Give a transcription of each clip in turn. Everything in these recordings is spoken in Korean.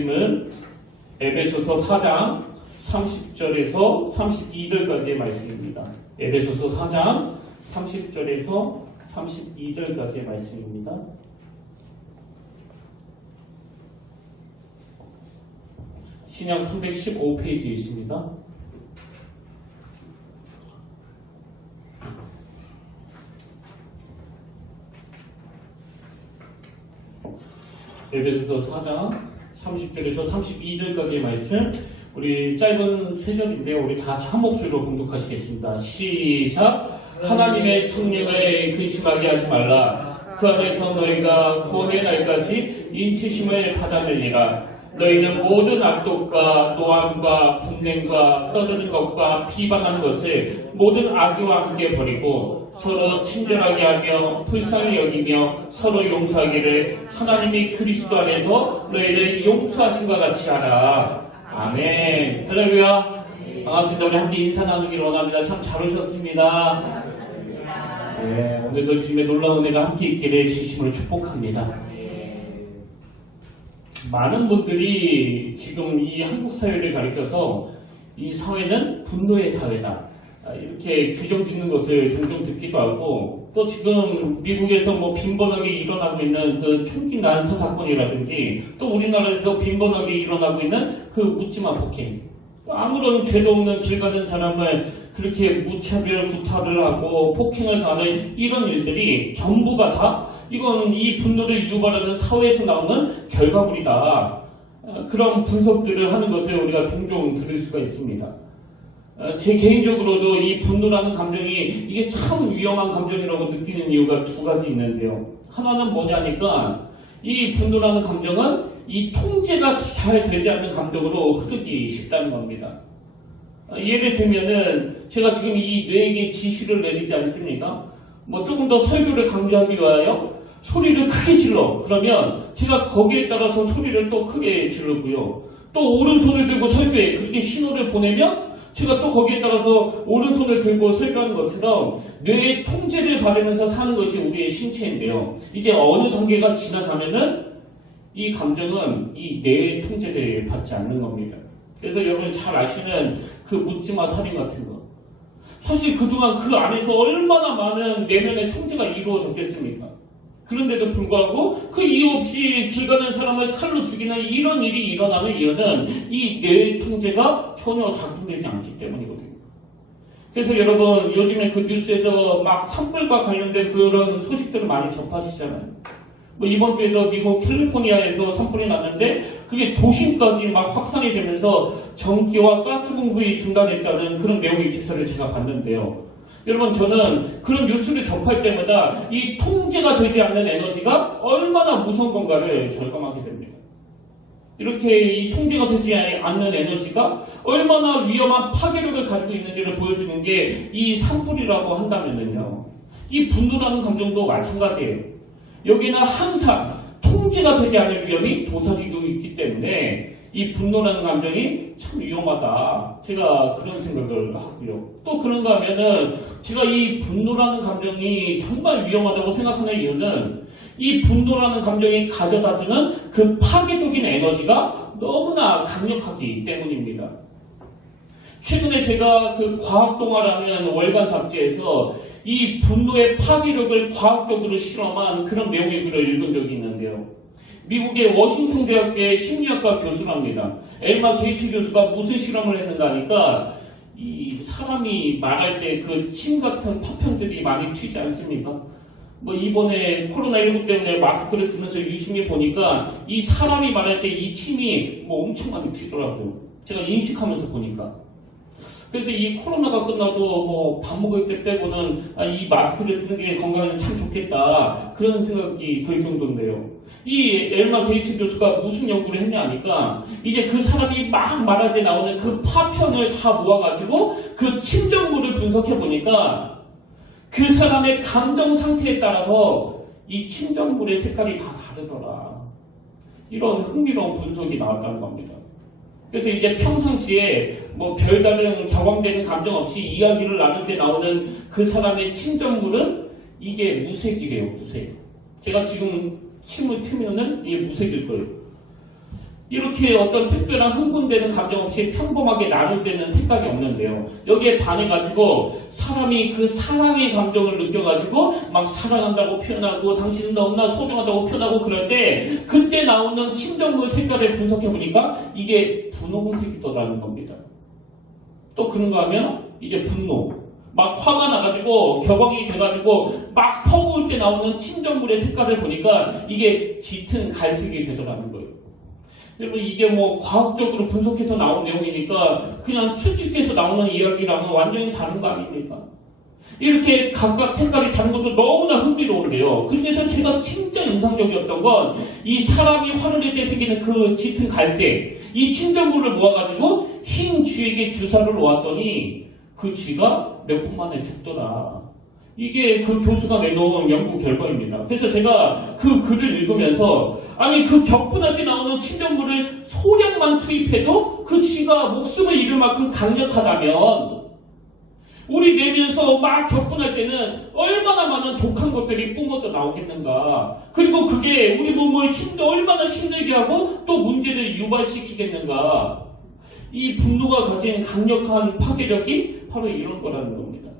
말씀은 에베소서 4장 30절에서 32절까지의 말씀입니다. 에베소서 4장 30절에서 32절까지의 말씀입니다. 신약 315페이지에 있습니다. 에베소서 4장 30절에서 32절까지의 말씀, 우리 짧은 세 절인데요. 우리 다 한 목소리로 봉독하시겠습니다. 시작! 하나님의 성령을 근심하게 하지 말라. 그 안에서 너희가 구원의 날까지 인치심을 받아내리라. 너희는 모든 악독과 노함과 분냄과 떠드는 것과 비방하는 것을 모든 악의와 함께 버리고 서로 친절하게 하며 불쌍히 여기며 서로 용서하기를 하나님이 그리스도 안에서 너희를 용서하신 것 같이 하라. 아멘. 할렐루야. 반갑습니다. 우리 함께 인사 나누기를 원합니다. 참 잘 오셨습니다. 네, 오늘도 주님의 놀라운 은혜가 함께 있기를 진심으로 축복합니다. 많은 분들이 지금 이 한국 사회를 가리켜서 이 사회는 분노의 사회다, 이렇게 규정 짓는 것을 종종 듣기도 하고, 또 지금 미국에서 뭐 빈번하게 일어나고 있는 그 총기 난사 사건이라든지, 또 우리나라에서 빈번하게 일어나고 있는 그 묻지마 폭행, 아무런 죄도 없는 길 가는 사람을 그렇게 무차별 구타를 하고 폭행을 가하는 이런 일들이 전부가 다 이건 이 분노를 유발하는 사회에서 나오는 결과물이다, 그런 분석들을 하는 것을 우리가 종종 들을 수가 있습니다. 제 개인적으로도 이 분노라는 감정이 이게 참 위험한 감정이라고 느끼는 이유가 두 가지 있는데요. 하나는 뭐냐니까, 이 분노라는 감정은 이 통제가 잘 되지 않는 감정으로 흐르기 쉽다는 겁니다. 예를 들면은 제가 지금 이 뇌에게 지시를 내리지 않습니까? 뭐 조금 더 설교를 강조하기 위하여 소리를 크게 질러. 그러면 제가 거기에 따라서 소리를 또 크게 지르고요. 또 오른손을 들고 설교해. 그렇게 신호를 보내면 제가 또 거기에 따라서 오른손을 들고 설교하는 것처럼 뇌의 통제를 받으면서 사는 것이 우리의 신체인데요. 이제 어느 단계가 지나가면은 이 감정은 이 뇌의 통제를 받지 않는 겁니다. 그래서 여러분 잘 아시는 그 묻지마 살인 같은 거, 사실 그동안 그 안에서 얼마나 많은 내면의 통제가 이루어졌겠습니까? 그런데도 불구하고 그 이유 없이 길 가는 사람을 칼로 죽이는 이런 일이 일어나는 이유는 이 뇌의 통제가 전혀 작동되지 않기 때문이거든요. 그래서 여러분 요즘에 그 뉴스에서 막 산불과 관련된 그런 소식들을 많이 접하시잖아요. 뭐 이번 주에도 미국 캘리포니아에서 산불이 났는데 그게 도심까지 막 확산이 되면서 전기와 가스 공급이 중단했다는 그런 내용의 기사를 제가 봤는데요. 여러분 저는 그런 뉴스를 접할 때마다 이 통제가 되지 않는 에너지가 얼마나 무서운 건가를 절감하게 됩니다. 이렇게 이 통제가 되지 않는 에너지가 얼마나 위험한 파괴력을 가지고 있는지를 보여주는 게 이 산불이라고 한다면요, 이 분노라는 감정도 마찬가지예요. 여기는 항상 통제가 되지 않을 위험이 도사리고 있기 때문에 이 분노라는 감정이 참 위험하다, 제가 그런 생각을 하고요. 또 그런가 하면은 제가 이 분노라는 감정이 정말 위험하다고 생각하는 이유는 이 분노라는 감정이 가져다주는 그 파괴적인 에너지가 너무나 강력하기 때문입니다. 최근에 제가 그 과학동화라는 월간 잡지에서 이 분노의 파괴력을 과학적으로 실험한 그런 내용의 글을 읽은 적이 있는데요. 미국의 워싱턴 대학교의 심리학과 교수랍니다. 엘마 게이츠 교수가 무슨 실험을 했는가 하니까, 이 사람이 말할 때 그 침 같은 파편들이 많이 튀지 않습니까? 뭐 이번에 코로나19 때문에 마스크를 쓰면서 유심히 보니까 이 사람이 말할 때 이 침이 뭐 엄청 많이 튀더라고요. 제가 인식하면서 보니까. 그래서 이 코로나가 끝나도 뭐 밥 먹을 때 빼고는 이 마스크를 쓰는 게 건강에 참 좋겠다, 그런 생각이 들 정도인데요. 이 엘마 게이츠 교수가 무슨 연구를 했냐 하니까, 이제 그 사람이 막 말할 때 나오는 그 파편을 다 모아가지고 그 침전물을 분석해 보니까 그 사람의 감정 상태에 따라서 이 침전물의 색깔이 다 다르더라. 이런 흥미로운 분석이 나왔다는 겁니다. 그래서 이제 평상시에 뭐 별다른 격앙되는 감정 없이 이야기를 나눌 때 나오는 그 사람의 침전물은 이게 무색이래요, 무색. 제가 지금 침을 튀면은 이게 무색일 거예요. 이렇게 어떤 특별한 흥분되는 감정 없이 평범하게 나눌 때는 생각이 없는데요. 여기에 반해가지고 사람이 그 사랑의 감정을 느껴가지고 막 사랑한다고 표현하고 당신은 너무나 소중하다고 표현하고 그럴 때 그때 나오는 침전물 색깔을 분석해보니까 이게 분홍색이더라는 겁니다. 또 그런가 하면 이제 분노. 막 화가 나가지고 격앙이 돼가지고 막 퍼부을 때 나오는 침전물의 색깔을 보니까 이게 짙은 갈색이 되더라는 거예요. 여러분 이게 뭐 과학적으로 분석해서 나온 내용이니까 그냥 추측해서 나오는 이야기랑은 완전히 다른 거 아닙니까? 이렇게 각각 색깔이 다른 것도 너무나 흥미로운데요. 그중에서 제가 진짜 인상적이었던 건 이 사람이 화를 낼 때 생기는 그 짙은 갈색 이 침전물을 모아가지고 흰 쥐에게 주사를 놓았더니 그 쥐가 몇 분 만에 죽더라. 이게 그 교수가 내놓은 연구 결과입니다. 그래서 제가 그 글을 읽으면서 아니 그 격분할 때 나오는 침전물을 소량만 투입해도 그 쥐가 목숨을 잃을 만큼 강력하다면 우리 내면서 막 격분할 때는 얼마나 많은 독한 것들이 뿜어져 나오겠는가. 그리고 그게 우리 몸을 얼마나 힘들게 하고 또 문제를 유발시키겠는가. 이 분노가 가진 강력한 파괴력이 바로 이런 거라는 겁니다.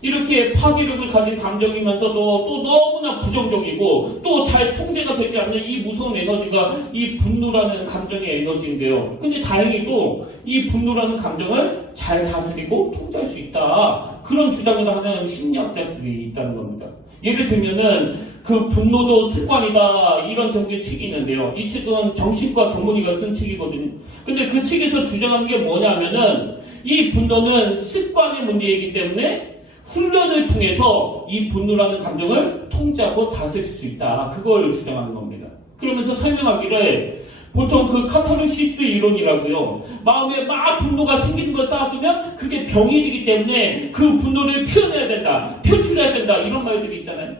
이렇게 파괴력을 가진 감정이면서도 또 너무나 부정적이고 또 잘 통제가 되지 않는 이 무서운 에너지가 이 분노라는 감정의 에너지인데요. 근데 다행히도 이 분노라는 감정을 잘 다스리고 통제할 수 있다. 그런 주장을 하는 심리학자들이 있다는 겁니다. 예를 들면은 그 분노도 습관이다 이런 제목의 책이 있는데요. 이 책은 정신과 전문의가 쓴 책이거든요. 근데 그 책에서 주장하는 게 뭐냐면은 이 분노는 습관의 문제이기 때문에 훈련을 통해서 이 분노라는 감정을 통제하고 다스릴 수 있다. 그걸 주장하는 겁니다. 그러면서 설명하기를 보통 그 카타르시스 이론이라고요. 마음에 막 분노가 생기는 걸 쌓아두면 그게 병이기 때문에 그 분노를 표현해야 된다. 표출해야 된다. 이런 말들이 있잖아요.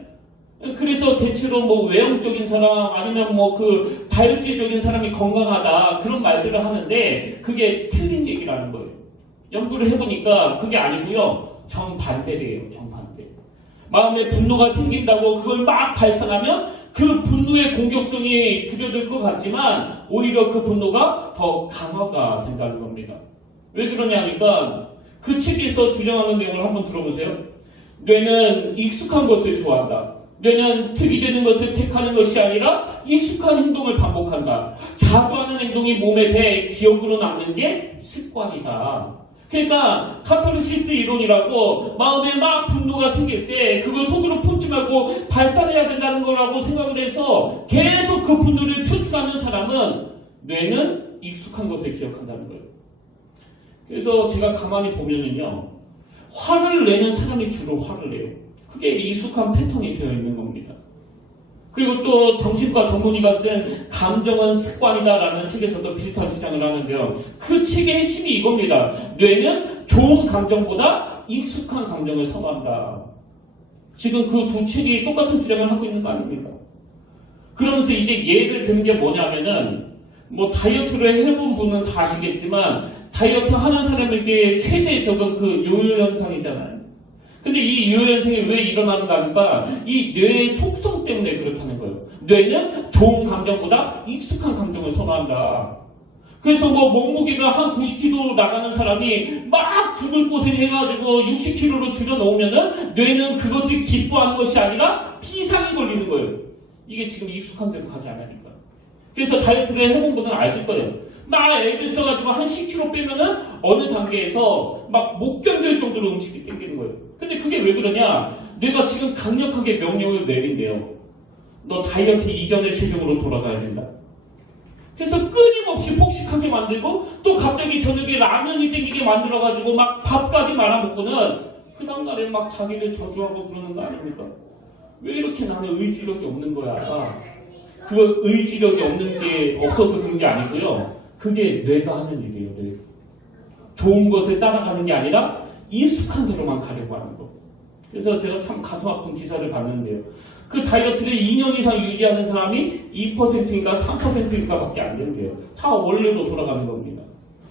그래서 대체로 뭐 외형적인 사람 아니면 뭐 그 다혈질적인 사람이 건강하다. 그런 말들을 하는데 그게 틀린 얘기라는 거예요. 연구를 해보니까 그게 아니고요. 정반대래요. 정반대. 마음에 분노가 생긴다고 그걸 막 발산하면 그 분노의 공격성이 줄여들 것 같지만 오히려 그 분노가 더 강화가 된다는 겁니다. 왜 그러냐 하니까 그 책에서 주장하는 내용을 한번 들어보세요. 뇌는 익숙한 것을 좋아한다. 뇌는 들이대는 것을 택하는 것이 아니라 익숙한 행동을 반복한다. 자주 하는 행동이 몸에 배 기억으로 남는 게 습관이다. 그러니까 카타르시스 이론이라고 마음에 막 분노가 생길 때 그걸 속으로 품지 말고 발산해야 된다는 거라고 생각을 해서 계속 그 분노를 표출하는 사람은 뇌는 익숙한 것을 기억한다는 거예요. 그래서 제가 가만히 보면은요. 화를 내는 사람이 주로 화를 내요. 그게 익숙한 패턴이 되어 있는 겁니다. 그리고 또 정신과 전문의가 쓴 감정은 습관이다라는 책에서도 비슷한 주장을 하는데요. 그 책의 핵심이 이겁니다. 뇌는 좋은 감정보다 익숙한 감정을 선호한다. 지금 그 두 책이 똑같은 주장을 하고 있는 거 아닙니까? 그러면서 이제 예를 든 게 뭐냐면은 뭐 다이어트를 해본 분은 다 아시겠지만 다이어트 하는 사람에게 최대 적은 그 요요 현상이잖아요. 근데 이 요요 현상이 왜 일어나는가 하니까 이 뇌의 속성 때문에 그렇다는 거예요. 뇌는 좋은 감정보다 익숙한 감정을 선호한다. 그래서 뭐 몸무게가 한 90kg 나가는 사람이 막 죽을 고생 해가지고 60kg로 줄여놓으면은 뇌는 그것을 기뻐하는 것이 아니라 피상이 걸리는 거예요. 이게 지금 익숙한 대로 가지 않으니까. 그래서 다이어트를 해본 분은 아실 거예요. 막 애를 써가지고 한 10kg 빼면은 어느 단계에서 막 못 견딜 정도로 음식이 땡기는 거예요. 근데 그게 왜 그러냐? 뇌가 지금 강력하게 명령을 내린대요. 너 다이어트 이전의 체중으로 돌아가야 된다. 그래서 끊임없이 폭식하게 만들고 또 갑자기 저녁에 라면이 땡기게 만들어가지고 막 밥까지 말아먹고는 그 다음날에 막 자기를 저주하고 그러는 거 아닙니까? 왜 이렇게 나는 의지력이 없는 거야? 그 의지력이 없는 게 없어서 그런 게 아니고요. 그게 뇌가 하는 일이에요. 뇌. 좋은 것을 따라가는 게 아니라 익숙한 대로만 가려고 하는 거. 그래서 제가 참 가슴 아픈 기사를 봤는데요. 그 다이어트를 2년 이상 유지하는 사람이 2%인가 3%인가 밖에 안 된대요. 다 원래로 돌아가는 겁니다.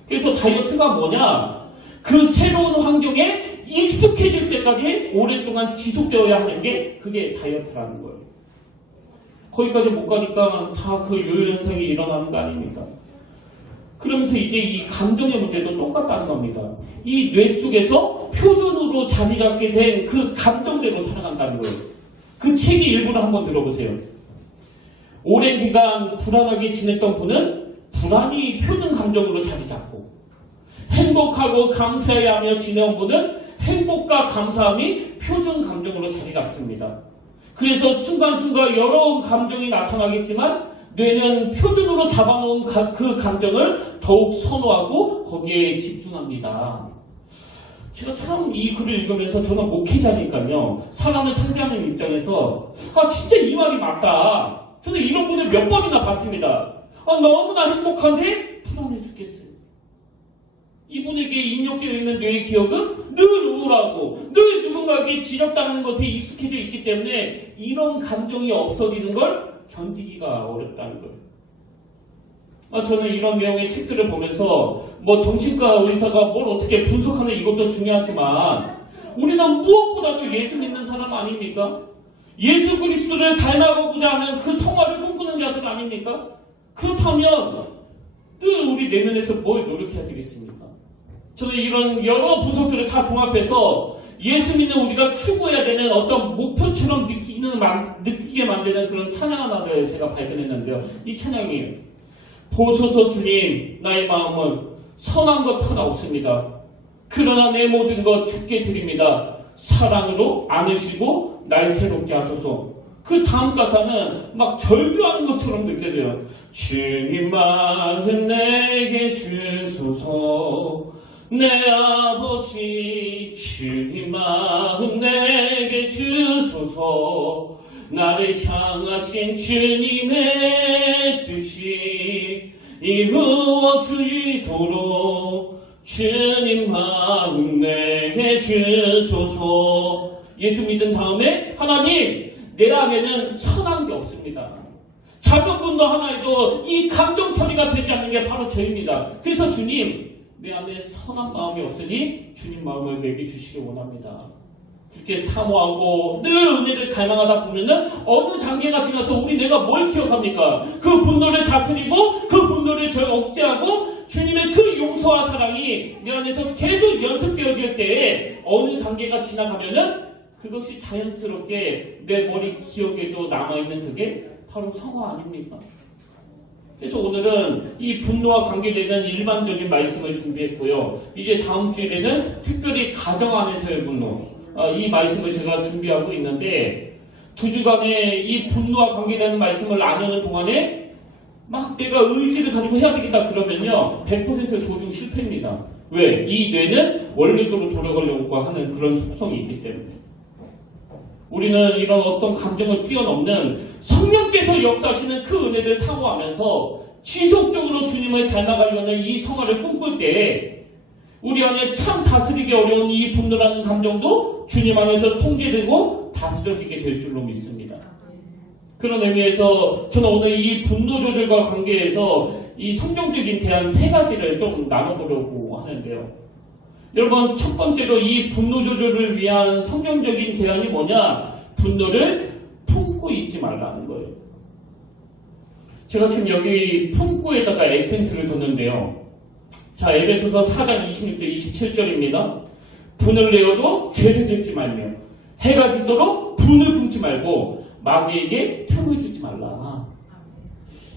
그래서 다이어트가 뭐냐? 그 새로운 환경에 익숙해질 때까지 오랫동안 지속되어야 하는 게 그게 다이어트라는 거예요. 거기까지 못 가니까 다 그 요요 현상이 일어나는 거 아닙니까? 그러면서 이제 이 감정의 문제도 똑같다는 겁니다. 이 뇌 속에서 표준으로 자리 잡게 된 그 감정대로 살아간다는 거예요. 그 책의 일부를 한번 들어보세요. 오랜 기간 불안하게 지냈던 분은 불안이 표준 감정으로 자리 잡고, 행복하고 감사해하며 지내온 분은 행복과 감사함이 표준 감정으로 자리 잡습니다. 그래서 순간순간 여러 감정이 나타나겠지만 뇌는 표준으로 잡아놓은 그 감정을 더욱 선호하고 거기에 집중합니다. 제가 참 이 글을 읽으면서 저는 목회자니까요. 사람을 상대하는 입장에서 진짜 이 말이 맞다. 저는 이런 분을 몇 번이나 봤습니다. 너무나 행복한데 불안해 죽겠어요. 이분에게 입력되어 있는 뇌의 기억은 늘 우울하고 늘 누군가에게 지적당하는 것에 익숙해져 있기 때문에 이런 감정이 없어지는 걸 견디기가 어렵다는 거예요. 저는 이런 내용의 책들을 보면서 정신과 의사가 뭘 어떻게 분석하는 이것도 중요하지만 우리는 무엇보다도 예수 믿는 사람 아닙니까? 예수 그리스도를 닮아가고자 하는 그 성화를 꿈꾸는 자들 아닙니까? 그렇다면 늘 우리 내면에서 뭘 노력해야 되겠습니까? 저는 이런 여러 분석들을 다 종합해서 예수 믿는 우리가 추구해야 되는 어떤 목표처럼 느끼게 만드는 그런 찬양 하나를 제가 발견했는데요. 이 찬양이에요. 보소서 주님, 나의 마음은 선한 것 하나 없습니다. 그러나 내 모든 것 주께 드립니다. 사랑으로 안으시고 날 새롭게 하소서. 그 다음 가사는 막 절규하는 것처럼 느껴져요. 주님 마음 내게 주소서. 내 아버지 주님 마음 내게 주소서. 나를 향하신 주님의 뜻이 이루어지도록 주님 마음 내게 주소서. 예수 믿은 다음에 하나님 내 안에는 선한 게 없습니다. 작은 분도 하나에도 이 감정 처리가 되지 않는 게 바로 저입니다. 그래서 주님 내 안에 선한 마음이 없으니 주님 마음을 내게 주시기 원합니다. 그렇게 사모하고 늘 은혜를 갈망하다 보면은 어느 단계가 지나서 우리 내가 뭘 기억합니까? 그 분노를 다스리고 그 분노를 억제하고 주님의 그 용서와 사랑이 내 안에서 계속 연습되어질 때에 어느 단계가 지나가면은 그것이 자연스럽게 내 머리 기억에도 남아있는 그게 바로 성화 아닙니까? 그래서 오늘은 이 분노와 관계되는 일반적인 말씀을 준비했고요. 이제 다음 주일에는 특별히 가정 안에서의 분노, 이 말씀을 제가 준비하고 있는데 2주간의 이 분노와 관계되는 말씀을 나누는 동안에 막 내가 의지를 가지고 해야 되겠다 그러면요 100% 도중 실패입니다. 왜? 이 뇌는 원리대로 돌아가려고 하는 그런 속성이 있기 때문에 우리는 이런 어떤 감정을 뛰어넘는 성령께서 역사하시는 그 은혜를 사모하면서 지속적으로 주님을 닮아가려는 이 성화를 꿈꿀 때 우리 안에 참 다스리기 어려운 이 분노라는 감정도 주님 안에서 통제되고 다스려지게 될 줄로 믿습니다. 그런 의미에서 저는 오늘 이 분노 조절과 관계해서 이 성경적인 대안 3가지를 좀 나눠보려고 하는데요. 여러분, 첫 번째로 이 분노 조절을 위한 성경적인 대안이 뭐냐? 분노를 품고 있지 말라는 거예요. 제가 지금 여기 품고에다가 액센트를 뒀는데요. 자, 에베소서 4장 26절, 27절입니다. 분을 내어도 죄를 짓지 말며 해가 지도록 분을 품지 말고 마귀에게 틈을 주지 말라.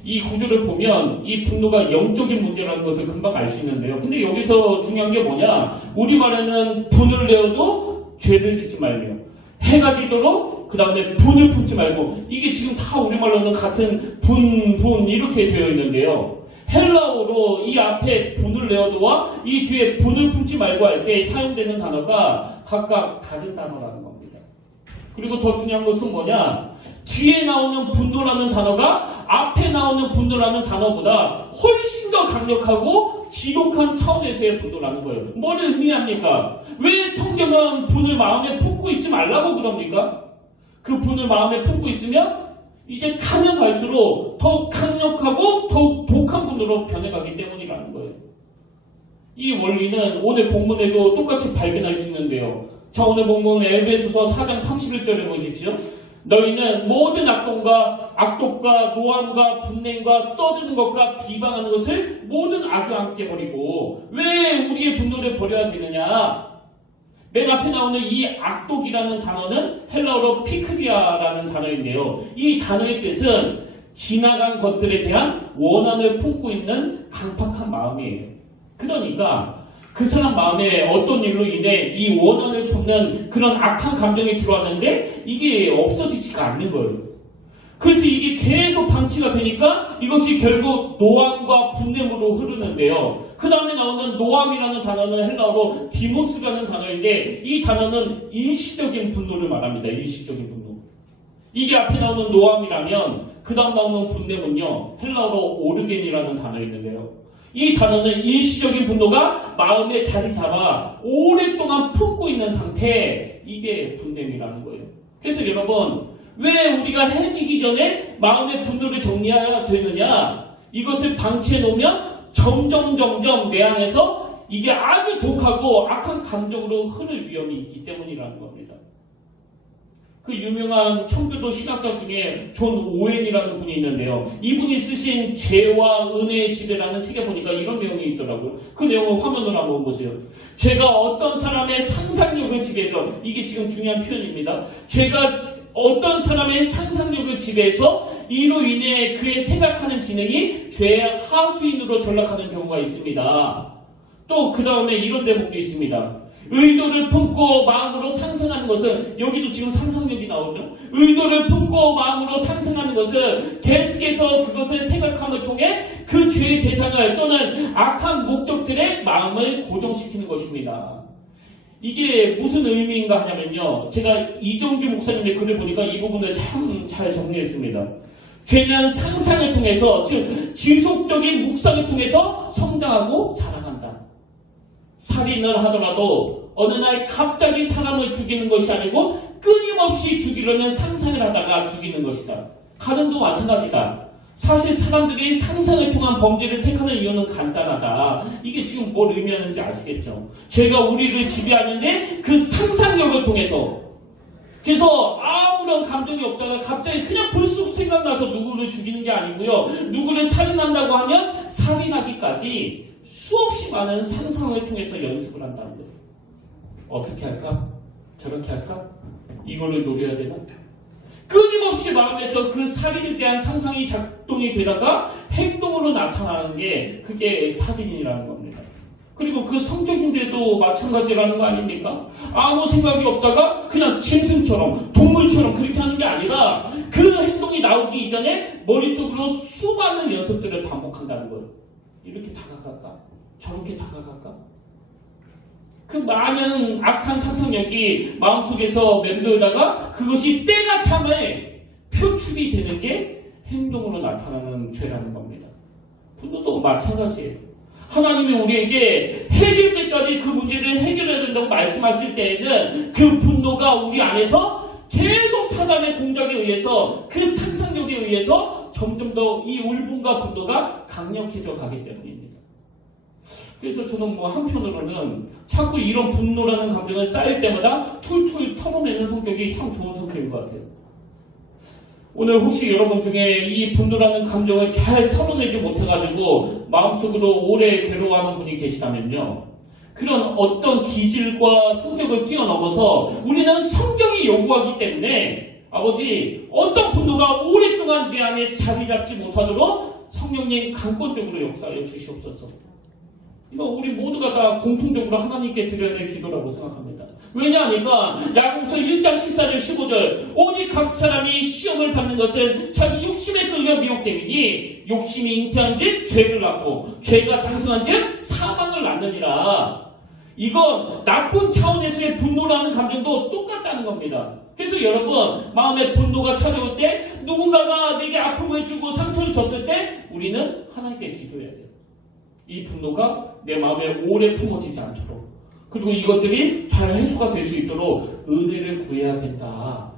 이 구절을 보면 이 분노가 영적인 문제라는 것을 금방 알 수 있는데요. 근데 여기서 중요한 게 뭐냐? 우리말에는 분을 내어도 죄를 짓지 말며 해가 지도록 그 다음에 분을 품지 말고 이게 지금 다 우리말로는 같은 분 이렇게 되어 있는데요. 헬라어로 이 앞에 분을 내어도와 이 뒤에 분을 품지 말고 할 때 사용되는 단어가 각각 다른 단어라는 겁니다. 그리고 더 중요한 것은 뭐냐? 뒤에 나오는 분노라는 단어가 앞에 나오는 분노라는 단어보다 훨씬 더 강력하고 지독한 차원에서의 분노라는 거예요. 뭐를 의미합니까? 왜 성경은 분을 마음에 품고 있지 말라고 그럽니까? 그 분을 마음에 품고 있으면 이제 가면 갈수록 더 강력하고 더 독한 분으로 변해가기 때문이라는 거예요. 이 원리는 오늘 본문에도 똑같이 발견할 수 있는데요. 자, 오늘 본문 에베소서 4장 31절에 보십시오. 너희는 모든 악독과 노함과 분냄과 떠드는 것과 비방하는 것을 모든 악과 함께 버리고 왜 우리의 분노를 버려야 되느냐? 맨 앞에 나오는 이 악독이라는 단어는 헬라어로 피크리아라는 단어인데요. 이 단어의 뜻은 지나간 것들에 대한 원한을 품고 있는 강팍한 마음이에요. 그러니까 그 사람 마음에 어떤 일로 인해 이 원한을 품는 그런 악한 감정이 들어왔는데 이게 없어지지가 않는 거예요. 그래서 이게 계속 방치가 되니까 이것이 결국 노함과 분냄으로 흐르는데요. 그 다음에 나오는 노함이라는 단어는 헬라어로 디모스라는 단어인데 이 단어는 일시적인 분노를 말합니다. 일시적인 분노. 이게 앞에 나오는 노함이라면 그 다음 나오는 분냄은요. 헬라어로 오르겐이라는 단어가 있는데요. 이 단어는 일시적인 분노가 마음에 자리 잡아 오랫동안 품고 있는 상태, 이게 분냄이라는 거예요. 그래서 여러분, 왜 우리가 해지기 전에 마음의 분노를 정리해야 되느냐? 이것을 방치해 놓으면 점점 내 안에서 이게 아주 독하고 악한 감정으로 흐를 위험이 있기 때문이라는 겁니다. 그 유명한 청교도 신학자 중에 존 오웬이라는 분이 있는데요. 이분이 쓰신 죄와 은혜의 지배라는 책에 보니까 이런 내용이 있더라고요. 그 내용을 화면으로 한번 보세요. 죄가 어떤 사람의 상상력을 지배해서, 이게 지금 중요한 표현입니다. 죄가 어떤 사람의 상상력을 지배해서 이로 인해 그의 생각하는 기능이 죄의 하수인으로 전락하는 경우가 있습니다. 또 그 다음에 이런 대목도 있습니다. 의도를 품고 마음으로 상상하는 것은, 여기도 지금 상상력이 나오죠. 의도를 품고 마음으로 상상하는 것은 계속해서 그것을 생각함을 통해 그 죄의 대상을 또는 악한 목적들의 마음을 고정시키는 것입니다. 이게 무슨 의미인가 하냐면요. 제가 이정규 목사님의 글을 보니까 이 부분을 참 잘 정리했습니다. 죄는 상상을 통해서, 즉 지속적인 묵상을 통해서 성장하고 자라간다. 살인을 하더라도 어느 날 갑자기 사람을 죽이는 것이 아니고 끊임없이 죽이려는 상상을 하다가 죽이는 것이다. 가늠도 마찬가지다. 사실 사람들이 상상을 통한 범죄를 택하는 이유는 간단하다. 이게 지금 뭘 의미하는지 아시겠죠? 죄가 우리를 지배하는데 그 상상력을 통해서, 그래서 아무런 감정이 없다가 갑자기 그냥 불쑥 생각나서 누구를 죽이는 게 아니고요. 누구를 살인한다고 하면 살인하기까지 수없이 많은 상상을 통해서 연습을 한다는 거예요. 어떻게 할까? 저렇게 할까? 이거를 노려야 되나? 끊임없이 마음에서 그 살인에 대한 상상이 작동이 되다가 행동으로 나타나는 게 그게 살인이라는 겁니다. 그리고 그 성적인데도 마찬가지라는 거 아닙니까? 아무 생각이 없다가 그냥 짐승처럼 동물처럼 그렇게 하는 게 아니라 그 행동이 나오기 이전에 머릿속으로 수많은 연습들을 반복한다는 거예요. 이렇게 다가갈까? 저렇게 다가갈까? 그 많은 악한 상상력이 마음속에서 맴돌다가 그것이 때가 참에 표출이 되는 게 행동으로 나타나는 죄라는 겁니다. 분노도 마찬가지예요. 하나님이 우리에게 해결될까지 그 문제를 해결해야 된다고 말씀하실 때에는 그 분노가 우리 안에서 계속 사단의 공작에 의해서 그 상상력에 의해서 점점 더 이 울분과 분노가 강력해져 가기 때문입니다. 그래서 저는 한편으로는 자꾸 이런 분노라는 감정을 쌓일 때마다 툴툴 털어내는 성격이 참 좋은 성격인 것 같아요. 오늘 혹시 여러분 중에 이 분노라는 감정을 잘 털어내지 못해가지고 마음속으로 오래 괴로워하는 분이 계시다면요. 그런 어떤 기질과 성격을 뛰어넘어서 우리는 성경이 요구하기 때문에 아버지 어떤 분노가 오랫동안 내 안에 자리 잡지 못하도록 성령님 강권적으로 역사해 주시옵소서. 이거 우리 모두가 다 공통적으로 하나님께 드려야 될 기도라고 생각합니다. 왜냐하니까 야고보서 1장 14절 15절 오직 각 사람이 시험을 받는 것은 자기 욕심에 끌려 미혹됨이니 욕심이 잉태한 즉 죄를 낳고 죄가 장성한 즉 사망을 낳느니라. 이건 나쁜 차원에서의 분노라는 감정도 똑같다는 겁니다. 그래서 여러분 마음에 분노가 찾아올 때 누군가가 내게 아픔을 주고 상처를 줬을 때 우리는 하나님께 기도해야 돼요. 이 분노가 내 마음에 오래 품어지지 않도록, 그리고 이것들이 잘 해소가 될 수 있도록 은혜를 구해야 된다.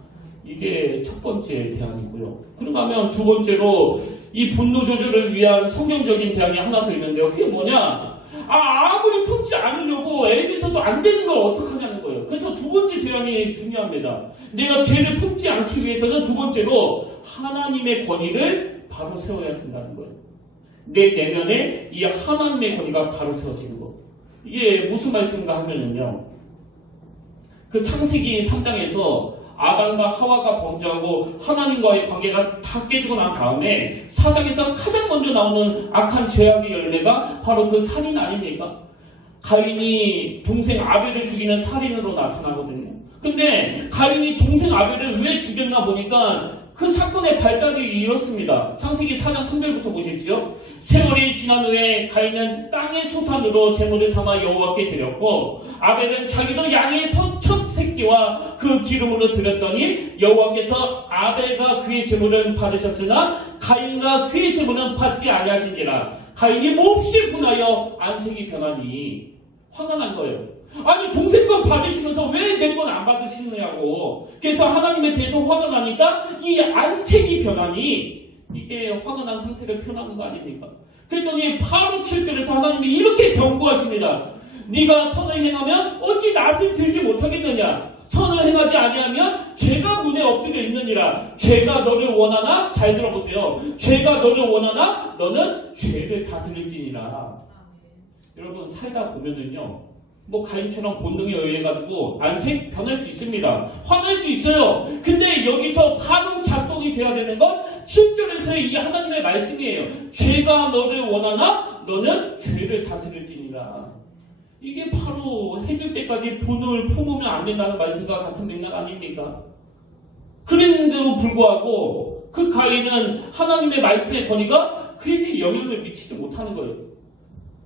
이게 첫 번째 대안이고요. 그런가 하면 두 번째로 이 분노 조절을 위한 성경적인 대안이 하나 더 있는데요. 그게 뭐냐? 아무리 품지 않으려고 애비서도 안 되는 걸 어떡하냐는 거예요. 그래서 두 번째 대안이 중요합니다. 내가 죄를 품지 않기 위해서는 두 번째로 하나님의 권위를 바로 세워야 된다는 거예요. 내 내면에 이 하나님의 권위가 바로 세워지는 거. 이게 무슨 말씀인가 하면은요. 그 창세기 3장에서 아담과 하와가 범죄하고 하나님과의 관계가 다 깨지고 난 다음에 4장에서 가장 먼저 나오는 악한 죄악의 열매가 바로 그 살인 아닙니까? 가인이 동생 아벨을 죽이는 살인으로 나타나거든요. 근데 가인이 동생 아벨을 왜 죽였나 보니까 그 사건의 발단이 이렇습니다. 창세기 4장 3절부터 보십시오. 세월이 지난 후에 가인은 땅의 소산으로 제물을 삼아 여호와께 드렸고 아벨은 자기도 양의 첫 새끼와 그 기름으로 드렸더니 여호와께서 아벨과 그의 제물은 받으셨으나 가인과 그의 제물은 받지 아니하시니라. 가인이 몹시 분하여 안색이 변하니 화가 난 거예요. 아니 동생 건 받으시면서 왜 내 건 안 받으시느냐고. 그래서 하나님에 대해서 화가 나니까 이 안색이 변하니 이게 화가 난 상태를 표현하는 거 아닙니까? 그랬더니 바로 7절에서 하나님이 이렇게 경고하십니다. 네가 선을 행하면 어찌 낯을 들지 못하겠느냐. 선을 행하지 아니하면 죄가 문에 엎드려 있느니라. 죄가 너를 원하나 잘 들어보세요. 죄가 너를 원하나 너는 죄를 다스릴지니라. 여러분 살다 보면은요. 뭐 가인처럼 본능에 의해 가지고 안색 변할 수 있습니다. 화날 수 있어요. 근데 여기서 바로 작동이 돼야 되는 건 7절에서의 이 하나님의 말씀이에요. 죄가 너를 원하나 너는 죄를 다스릴지니라. 이게 바로 해질 때까지 분을 품으면 안 된다는 말씀과 같은 맥락 아닙니까? 그랬는데도 불구하고 그 가인은 하나님의 말씀의 권위가 그에게 영향을 미치지 못하는 거예요.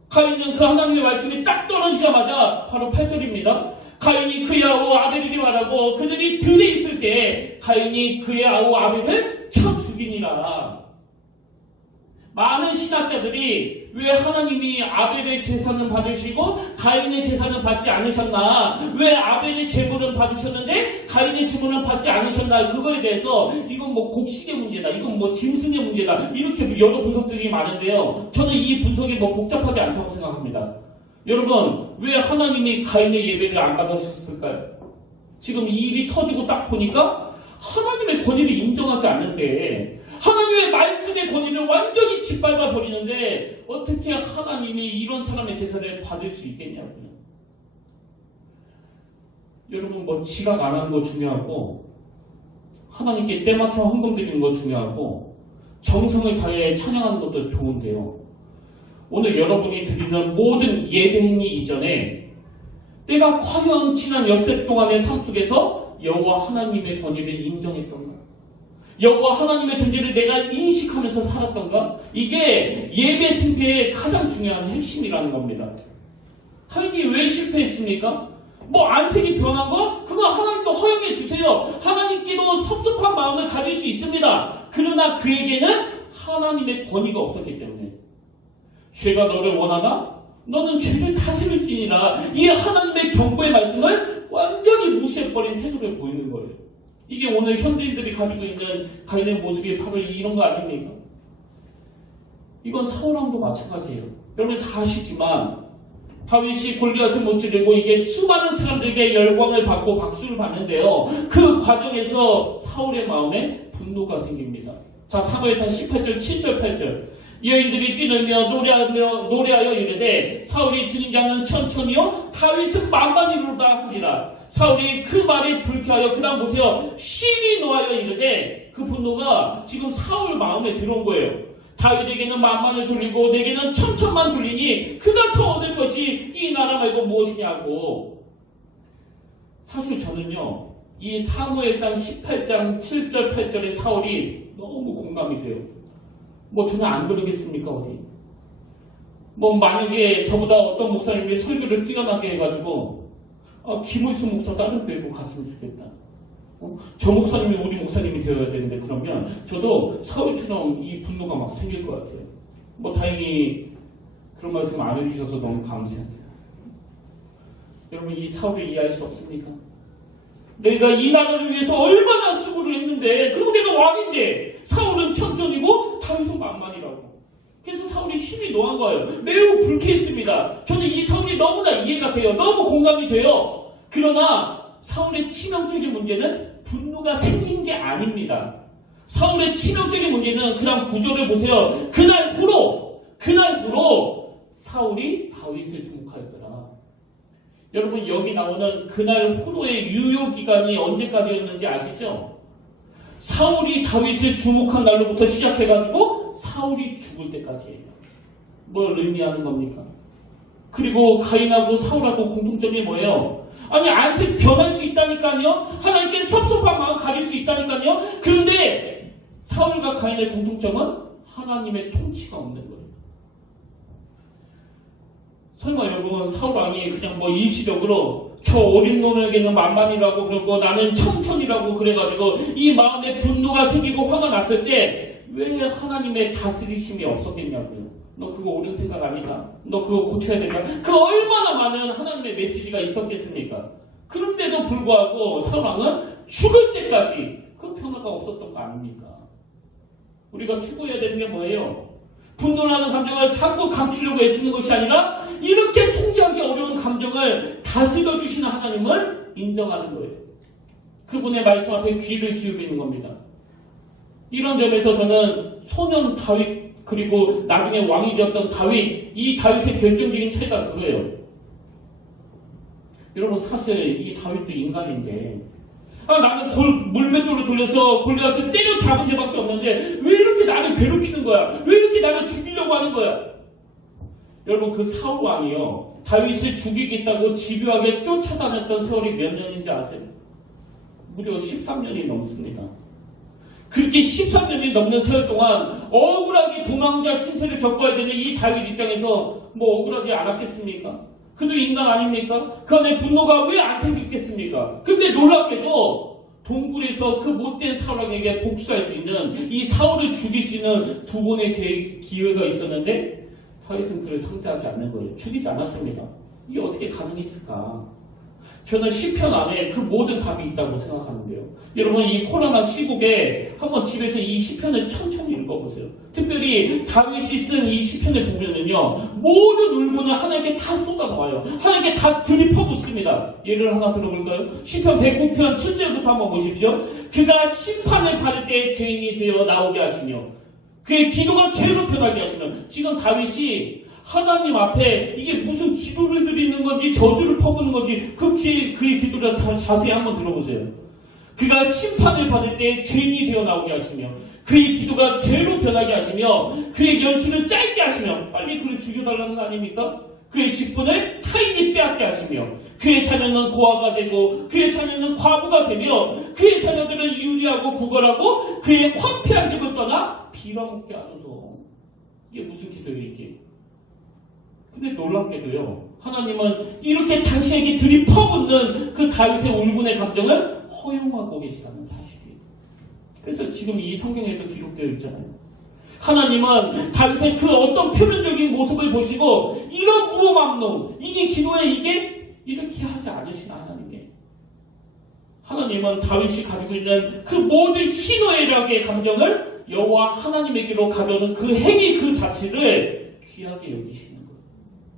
가인은 그 하나님의 말씀이 딱 떨어지자마자 바로 8절입니다. 가인이 그의 아우 아벨에게 말하고 그들이 들에 있을 때 가인이 그의 아우 아벨을 쳐 죽이니라. 많은 신학자들이 왜 하나님이 아벨의 제사는 받으시고 가인의 제사는 받지 않으셨나? 왜 아벨의 제물은 받으셨는데 가인의 제물은 받지 않으셨나? 그거에 대해서 이건 뭐 곡식의 문제다, 이건 뭐 짐승의 문제다, 이렇게 여러 분석들이 많은데요. 저는 이 분석이 뭐 복잡하지 않다고 생각합니다. 여러분, 왜 하나님이 가인의 예배를 안 받으셨을까요? 지금 이 일이 터지고 딱 보니까 하나님의 권위를 인정하지 않는데 하나님의 말씀의 권위를 완전히 짓밟아 버리는데 어떻게 하나님이 이런 사람의 제사를 받을 수 있겠냐고요. 여러분 뭐 지각 안 하는 거 중요하고 하나님께 때맞춰 헌금 드리는 거 중요하고 정성을 다해 찬양하는 것도 좋은데요. 오늘 여러분이 드리는 모든 예배 행위 이전에 때가 과연 지난 엿새 동안의 삶 속에서 여호와 하나님의 권위를 인정했던가? 여호와 하나님의 존재를 내가 인식하면서 살았던가? 이게 예배 승패의 가장 중요한 핵심이라는 겁니다. 가인이 왜 실패했습니까? 뭐 안색이 변한 거? 그거 하나님도 허용해 주세요. 하나님께도 섭섭한 마음을 가질 수 있습니다. 그러나 그에게는 하나님의 권위가 없었기 때문에 죄가 너를 원하나? 너는 죄를 다스릴지니라. 이 하나님의 경고의 말씀을 완전히 무시해버린 태도를 보이는 거예요. 이게 오늘 현대인들이 가지고 있는 가인의 모습이 바로 이런 거 아닙니까? 이건 사울왕도 마찬가지예요. 여러분 다 아시지만 다윗이 골리앗을 못 죽이고 이게 수많은 사람들에게 열광을 받고 박수를 받는데요. 그 과정에서 사울의 마음에 분노가 생깁니다. 자, 사무엘상 18절, 7절, 8절. 여인들이 뛰놀며 노래하여 이르되 사울이 주님 자는 천천히요 다윗은 만만히로다 하지라. 사울이 그 말에 불쾌하여 그다음 보세요. 심히 노하여 이르되 그 분노가 지금 사울 마음에 들어온 거예요. 다윗에게는 만만을 돌리고 내게는 천천만 돌리니 그가 더 얻을 것이 이 나라 말고 무엇이냐고. 사실 저는요 이 사무엘상 18장 7절 8절의 사울이 너무 공감이 돼요. 뭐 저는 안 그러겠습니까 어디? 뭐 만약에 저보다 어떤 목사님이 설교를 뛰어나게 해가지고 김을수 목사 다른 교회로 갔으면 좋겠다. 저 목사님이 우리 목사님이 되어야 되는데 그러면 저도 사울처럼 이 분노가 막 생길 것 같아요. 뭐 다행히 그런 말씀 안 해주셔서 너무 감사합니다. 여러분 이 사울을 이해할 수 없습니까? 내가 이 나라를 위해서 얼마나 수고를 했는데 그리고 내가 왕인데 사울은 천전이고 다윗은 만만이라고. 그래서 사울이 심히 노한 거예요. 매우 불쾌했습니다. 저는 이 사울이 너무나 이해가 돼요. 너무 공감이 돼요. 그러나 사울의 치명적인 문제는 분노가 생긴 게 아닙니다. 사울의 치명적인 문제는 그다음 구절을 보세요. 그날 후로 사울이 다윗을 주목하였더라. 여러분 여기 나오는 그날 후로의 유효기간이 언제까지였는지 아시죠? 사울이 다윗을 주목한 날로부터 시작해가지고 사울이 죽을 때까지예요. 뭘 의미하는 겁니까? 그리고 가인하고 사울하고 공통점이 뭐예요? 아니 안색 변할 수 있다니까요. 하나님께 섭섭한 마음 가질 수 있다니까요. 그런데 사울과 가인의 공통점은 하나님의 통치가 없는 거예요. 설마 여러분 사울 왕이 그냥 뭐 일시적으로 저 어린 놈에게는 만만이라고 그러고 나는 청천이라고 그래가지고 이 마음에 분노가 생기고 화가 났을 때 왜 하나님의 다스리심이 없었겠냐고요. 너 그거 옳은 생각 아니다. 너 그거 고쳐야 된다. 그 얼마나 많은 하나님의 메시지가 있었겠습니까? 그런데도 불구하고 사울 왕은 죽을 때까지 그 변화가 없었던 거 아닙니까? 우리가 추구해야 되는 게 뭐예요? 분노라는 감정을 자꾸 감추려고 애쓰는 것이 아니라 이렇게 통제하기 어려운 감정을 다스려 주시는 하나님을 인정하는 거예요. 그분의 말씀 앞에 귀를 기울이는 겁니다. 이런 점에서 저는 소년 다윗 그리고 나중에 왕이 되었던 다윗, 이 다윗의 결정적인 차이가 그거예요. 여러분 사실 이 다윗도 인간인데 나는 물맷돌을 돌려서 골리앗을 때려 잡은 죄밖에 없는데 왜 이렇게 나를 괴롭히는 거야? 왜 이렇게 나를 죽이려고 하는 거야? 여러분 그 사울 왕이요 다윗을 죽이겠다고 집요하게 쫓아다녔던 세월이 몇 년인지 아세요? 무려 13년이 넘습니다. 그렇게 13년이 넘는 세월 동안 억울하게 도망자 신세를 겪어야 되는 이 다윗 입장에서 뭐 억울하지 않았겠습니까? 그도 인간 아닙니까? 그 안에 분노가 왜 안 생겼겠습니까? 근데 놀랍게도 동굴에서 그 못된 사울에게 복수할 수 있는 이 사울을 죽일 수 있는 두 번의 기회가 있었는데 다윗은 그를 상대하지 않는 거예요. 죽이지 않았습니다. 이게 어떻게 가능했을까? 저는 시편 안에 그 모든 답이 있다고 생각하는데요. 여러분 이 코로나 시국에 한번 집에서 이 시편을 천천히 읽어보세요. 특별히 다윗이 쓴 이 시편을 보면은요 모든 울분을 하나님께 다 쏟아놓아요. 하나님께 다 들이퍼붓습니다. 예를 하나 들어볼까요? 시편 109편 7절부터 한번 보십시오. 그가 심판을 받을 때 죄인이 되어 나오게 하시며 그의 기도가 죄로 변하게 하시며 지금 다윗이 하나님 앞에 이게 무슨 기도를 드리는 건지 저주를 퍼붓는 건지 그의 기도를 자세히 한번 들어보세요. 그가 심판을 받을 때 죄인이 되어 나오게 하시며 그의 기도가 죄로 변하게 하시며 그의 연출을 짧게 하시며 빨리 그를 죽여달라는 거 아닙니까? 그의 직분을 타인이 빼앗게 하시며 그의 자녀는 고아가 되고 그의 자녀는 과부가 되며 그의 자녀들은 유리하고 구걸하고 그의 황폐한 집을 떠나 빌어먹게 하소서. 이게 무슨 기도예요 이게? 근데 놀랍게도요 하나님은 이렇게 당신에게 들이퍼붓는 그 다윗의 울분의 감정을 허용하고 계시다는 사실이에요. 그래서 지금 이 성경에도 기록되어 있잖아요. 하나님은 다윗의 그 어떤 표면적인 모습을 보시고 이런 무엄한 놈 이게 기도에 이게 이렇게 하지 않으시나 하나님께. 하나님은 다윗이 가지고 있는 그 모든 희노애락의 감정을 여호와 하나님에게로 가져오는 그 행위 그 자체를 귀하게 여기시는 거예요.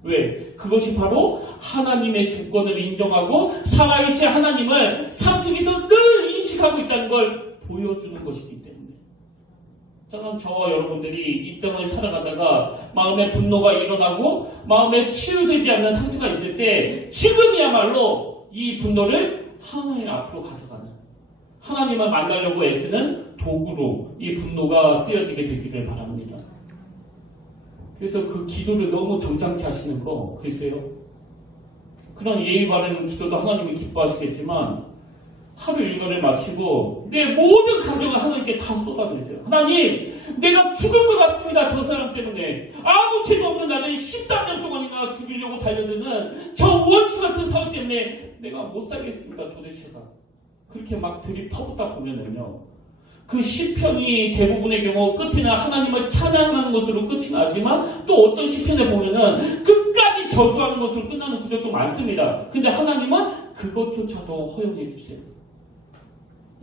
왜? 그것이 바로 하나님의 주권을 인정하고 살아계신 하나님을 삶 속에서 늘 인식하고 있다는 걸 보여주는 것이기 때문에 저는 저와 여러분들이 이 땅을 살아가다가 마음에 분노가 일어나고 마음에 치유되지 않는 상처가 있을 때 지금이야말로 이 분노를 하나님 앞으로 가져가는 하나님을 만나려고 애쓰는 도구로 이 분노가 쓰여지게 되기를 바랍니다. 그래서 그 기도를 너무 점잖게 하시는 거 글쎄요. 그런 예의 바른 기도도 하나님이 기뻐하시겠지만 하루 일과를 마치고 내 모든 감정을 하나님께 다 쏟아내세요. 하나님 내가 죽을 것 같습니다. 저 사람 때문에 아무 죄도 없는 나를 13년 동안이나 죽이려고 달려드는 저 원수 같은 사람 때문에 내가 못 살겠습니다. 도대체가 그렇게 막 들이퍼붓다 보면은요 그 시편이 대부분의 경우 끝에는 하나님을 찬양하는 것으로 끝이 나지만 또 어떤 시편에 보면은 끝까지 저주하는 것으로 끝나는 구절도 많습니다. 근데 하나님은 그것조차도 허용해 주세요.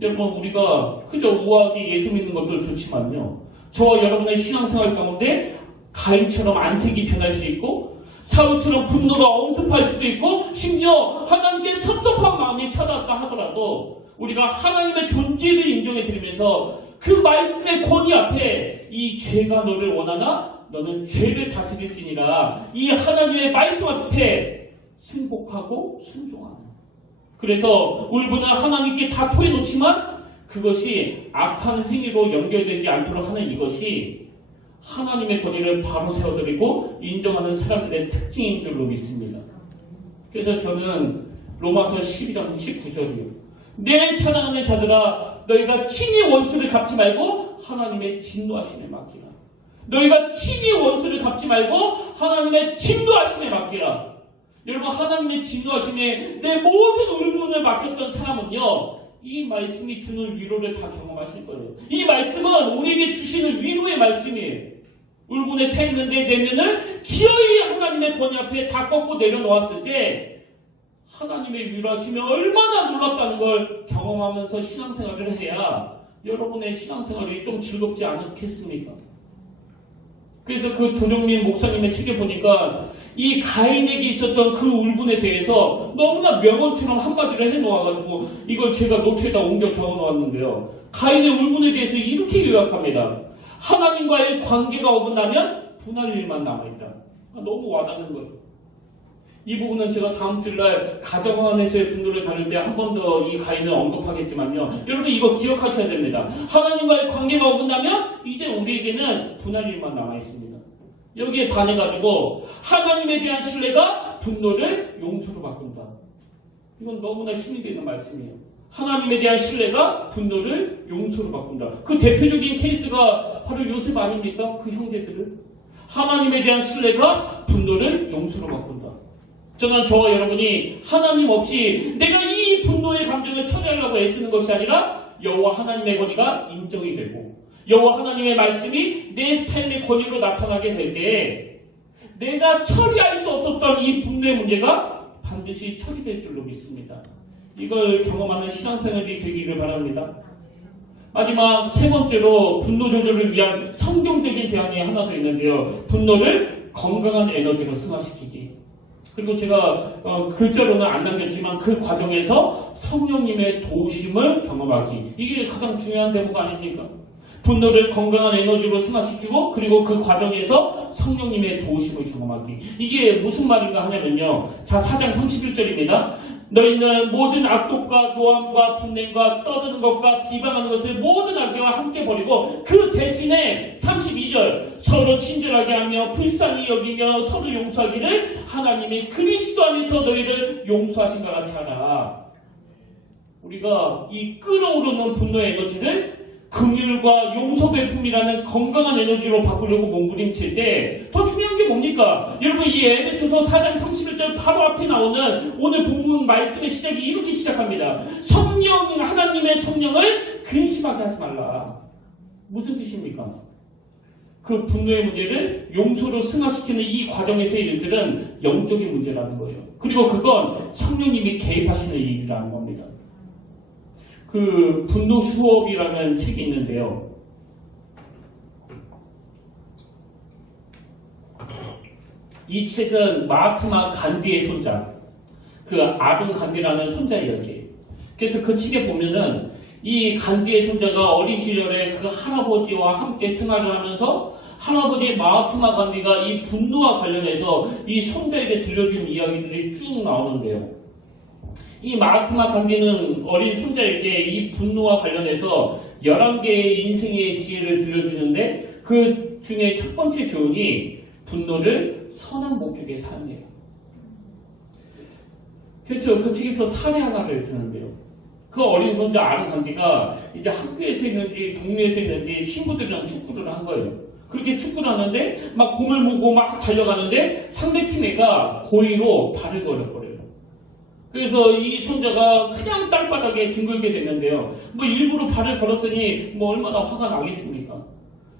여러분 우리가 그저 우아하게 예수 믿는 것도 좋지만요 저와 여러분의 신앙생활 가운데 가인처럼 안색이 변할 수 있고 사울처럼 분노가 엄습할 수도 있고 심지어 하나님께 섭섭한 마음이 찾아왔다 하더라도 우리가 하나님의 존재를 인정해 드리면서 그 말씀의 권위 앞에 이 죄가 너를 원하나 너는 죄를 다스릴지니라 이 하나님의 말씀 앞에 승복하고 순종하는. 그래서 울분을 하나님께 다 토해놓지만 그것이 악한 행위로 연결되지 않도록 하는 이것이 하나님의 권위를 바로 세워드리고 인정하는 사람들의 특징인 줄로 믿습니다. 그래서 저는 로마서 12장 19절이요. 내 사랑하는 자들아 너희가 친히 원수를 갚지 말고 하나님의 진노하심에 맡기라. 너희가 친히 원수를 갚지 말고 하나님의 진노하심에 맡기라. 여러분 하나님의 진노하심에 내 모든 울분을 맡겼던 사람은요. 이 말씀이 주는 위로를 다 경험하실 거예요. 이 말씀은 우리에게 주시는 위로의 말씀이에요. 울분에 차 있는데 내면을 기어이 하나님의 권위 앞에 다 꺾고 내려놓았을 때 하나님의 위로하심이 얼마나 놀랍다는 걸 경험하면서 신앙생활을 해야 여러분의 신앙생활이 좀 즐겁지 않겠습니까? 그래서 그 조정민 목사님의 책에 보니까 이 가인에게 있었던 그 울분에 대해서 너무나 명언처럼 한마디를 해놓아가지고 이걸 제가 노트에다 옮겨 적어놓았는데요. 가인의 울분에 대해서 이렇게 요약합니다. 하나님과의 관계가 어긋나면 분할 일만 남아있다. 너무 와닿는 거예요. 이 부분은 제가 다음 주일날 가정 안에서의 분노를 다룰 때 한 번 더 이 가인을 언급하겠지만요. 여러분 이거 기억하셔야 됩니다. 하나님과의 관계가 어긋나면 이제 우리에게는 분할 일만 남아있습니다. 여기에 반해가지고 하나님에 대한 신뢰가 분노를 용서로 바꾼다. 이건 너무나 힘이 되는 말씀이에요. 하나님에 대한 신뢰가 분노를 용서로 바꾼다. 그 대표적인 케이스가 바로 요셉 아닙니까? 그 형제들을. 하나님에 대한 신뢰가 분노를 용서로 바꾼다. 저는 저와 여러분이 하나님 없이 내가 이 분노의 감정을 처리하려고 애쓰는 것이 아니라 여호와 하나님의 권위가 인정이 되고 여호와 하나님의 말씀이 내 삶의 권위로 나타나게 될 때 내가 처리할 수 없었던 이 분노의 문제가 반드시 처리될 줄로 믿습니다. 이걸 경험하는 신앙생활이 되기를 바랍니다. 마지막 세 번째로 분노 조절을 위한 성경적인 대안이 하나 더 있는데요. 분노를 건강한 에너지로 승화시키기. 그리고 제가 글자로는 안 남겼지만 그 과정에서 성령님의 도우심을 경험하기. 이게 가장 중요한 대목 아닙니까? 분노를 건강한 에너지로 승화시키고 그리고 그 과정에서 성령님의 도우심을 경험하기. 이게 무슨 말인가 하냐면요. 자, 4장 31절입니다. 너희는 모든 악독과 노함과 분냄과 떠드는 것과 비방하는 것을 모든 악계와 함께 버리고 그 대신에 32절 서로 친절하게 하며 불쌍히 여기며 서로 용서하기를 하나님이 그리스도 안에서 너희를 용서하신 것 같이 하라. 우리가 이 끓어오르는 분노의 에너지를 긍휼과 용서 베품이라는 건강한 에너지로 바꾸려고 몸부림칠 때 더 중요한 게 뭡니까? 여러분 이 에베소서 4장 31절 바로 앞에 나오는 오늘 본문 말씀의 시작이 이렇게 시작합니다. 성령, 하나님의 성령을 근심하게 하지 말라. 무슨 뜻입니까? 그 분노의 문제를 용서로 승화시키는 이 과정에서의 일들은 영적인 문제라는 거예요. 그리고 그건 성령님이 개입하시는 일이라는 겁니다. 그 분노 수업이라는 책이 있는데요. 이 책은 마하트마 간디의 손자, 그 아동 간디라는 손자 이야기예요. 그래서 그 책에 보면은 이 간디의 손자가 어린 시절에 그 할아버지와 함께 생활을 하면서 할아버지 마하트마 간디가 이 분노와 관련해서 이 손자에게 들려준 이야기들이 쭉 나오는데요. 이 마하트마 간디는 어린 손자에게 이 분노와 관련해서 11개의 인생의 지혜를 들려주는데 그 중에 첫 번째 교훈이 분노를 선한 목적에 사용해요. 그래서 그 책에서 사례 하나를 드는데요. 그 어린 손자 아름 간디가 이제 학교에서 있는지 동네에서 있는지 친구들이랑 축구를 한 거예요. 그렇게 축구를 하는데 막 공을 보고 막 달려가는데 상대팀 애가 고의로 발을 걸어버려요. 그래서 이 손자가 그냥 땅바닥에 뒹굴게 됐는데요. 뭐 일부러 발을 걸었으니 뭐 얼마나 화가 나겠습니까?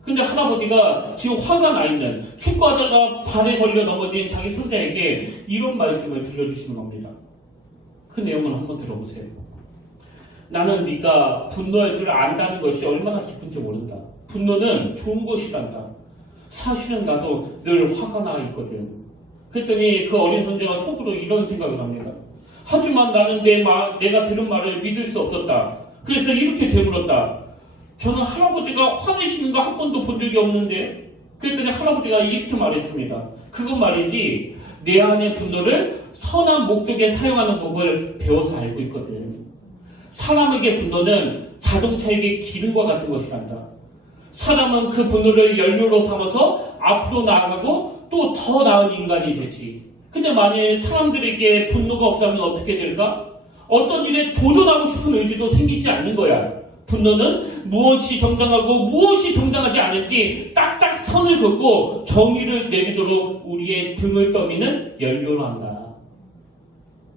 근데 할아버지가 지금 화가 나 있는 축구하다가 발에 걸려 넘어진 자기 손자에게 이런 말씀을 들려주시는 겁니다. 그 내용을 한번 들어보세요. 나는 네가 분노할 줄 안다는 것이 얼마나 기쁜지 모른다. 분노는 좋은 것이란다. 사실은 나도 늘 화가 나 있거든. 그랬더니 그 어린 손자가 속으로 이런 생각을 합니다. 하지만 나는 내가 들은 말을 믿을 수 없었다. 그래서 이렇게 되물었다. 저는 할아버지가 화내시는 거 한 번도 본 적이 없는데. 그랬더니 할아버지가 이렇게 말했습니다. 그건 말이지, 내 안의 분노를 선한 목적에 사용하는 법을 배워서 알고 있거든. 사람에게 분노는 자동차에게 기름과 같은 것이란다. 사람은 그 분노를 연료로 삼아서 앞으로 나아가고 또 더 나은 인간이 되지. 근데 만약에 사람들에게 분노가 없다면 어떻게 될까? 어떤 일에 도전하고 싶은 의지도 생기지 않는 거야. 분노는 무엇이 정당하고 무엇이 정당하지 않은지 딱딱 선을 긋고 정의를 내리도록 우리의 등을 떠미는 연료로 한다.